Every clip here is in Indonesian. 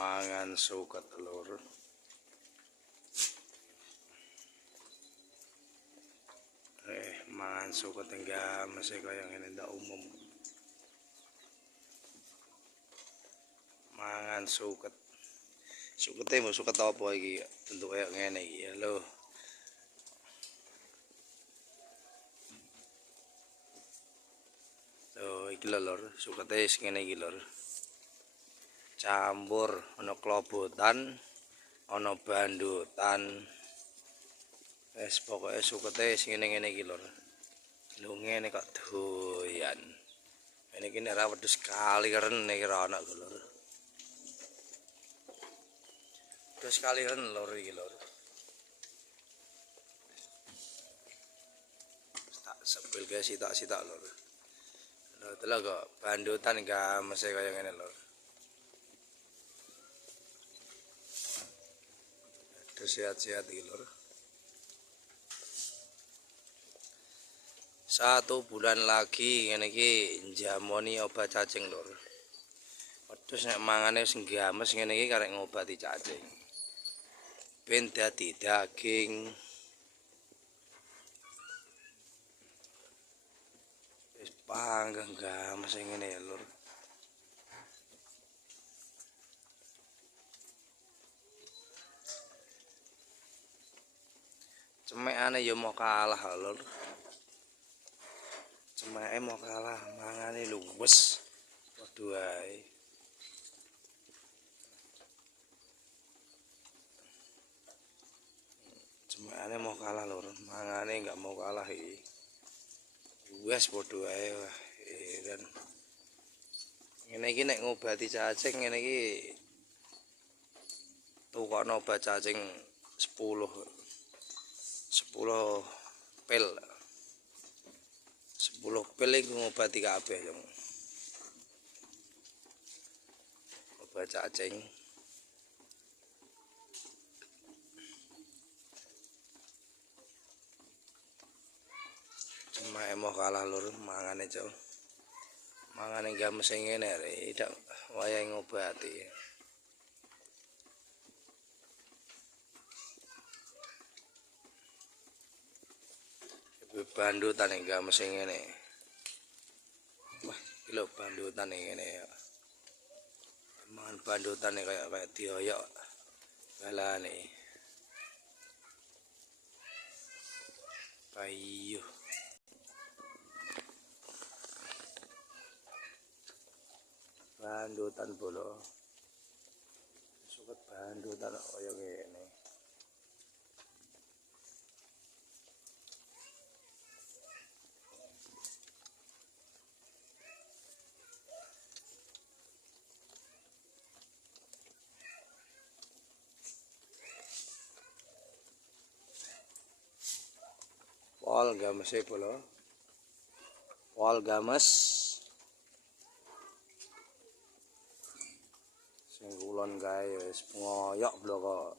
mangan suket telur. Mangan suket enggak masih kaya ngene ndak umum. Mangan suket. Sukete mau suket apa iki? Bentuk kaya ngene iki ya lho. Tuh iki lho lur, sukete sing ngene iki lur. Campur ana klobotan, ana bandutan. Wes pokoke sukete sing ngene-ngene iki lur. Lho ngene kok doyan. Ini iki nek ra wedhus kali keren iki ra ana lur. Wedhus kali keren lur iki lur. Tak sepil guys sitak-sitak lur. Lho delok kok bandutan games kaya ngene lur. Terus sehat-sehat iki lur. 1 bulan lagi ngene iki njamoni obat cacing lur. Wedhus nek mangane sing games ngene iki karek ngobati cacing. Ben dadi daging. Wis panggang games ngene ya lur. Cemekane ya mau kalah lur. Cemeke mau kalah mangane luwes. Padha wae. Cemekane mau kalah lur, mangane enggak mau kalah iki. Wes padha wae dan ngene iki nek ngobati cacing ngene iki tukokno obat cacing 10 pil. 10 pil iku ngobati kabeh yo. Obat cacing. Cuma emoh kalah lur mangane cok. Mangane games sing ngene rek dak wayahe ngobati. Bandutan yang games sing ngene. Wah, iki lho bandutan ngene ya. Mangan bandutan kayak dioyok balane. Payu. Bandutan bolo. Suket bandutan kaya ngene. Pol games bolo. Pol games. Sing kulon kae wis ngoyok bloko.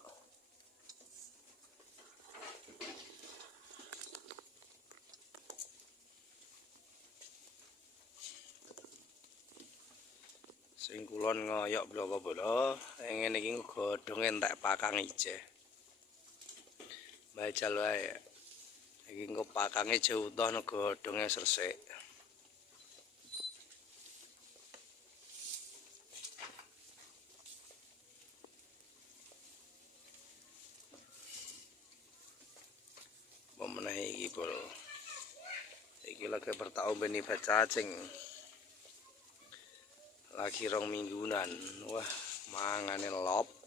Sing kulon ngoyok bloko bolo. Ngene iki godhong entek pakang ije. Bajal wae. Iki engko pakange jauh nek godhonge sresik. Menehi iki bol. Iki lagi bertahun beni cacing. Lagi 2 mingguan. Wah, mangane lop.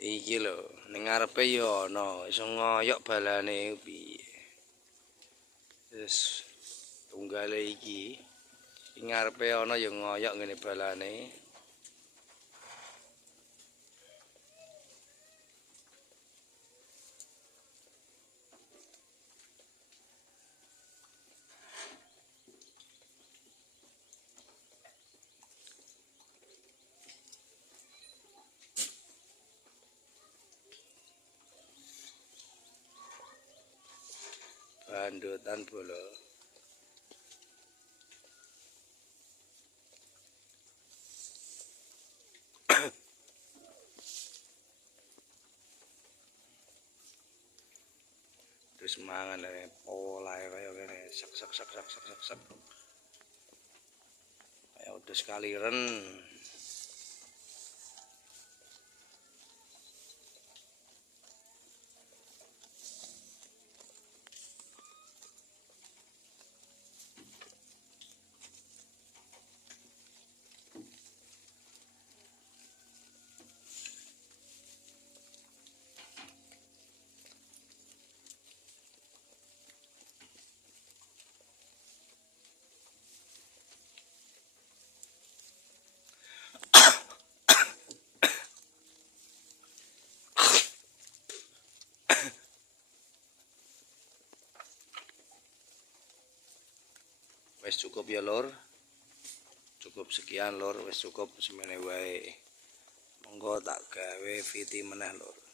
Iki lho, ning ngarepe yo ana iso ngoyok balane piye. Wis tunggale iki. Ing ngarepe ana yo ngoyok ngene balane. Bandutan bolo. wis mangan polahe kaya ngene sak sak sak sak sak sak sak kaya udus kaliren. Wis cukup ya lur, cukup sekian lur, wis cukup semene wae. Monggo tak gawe video meneh lur.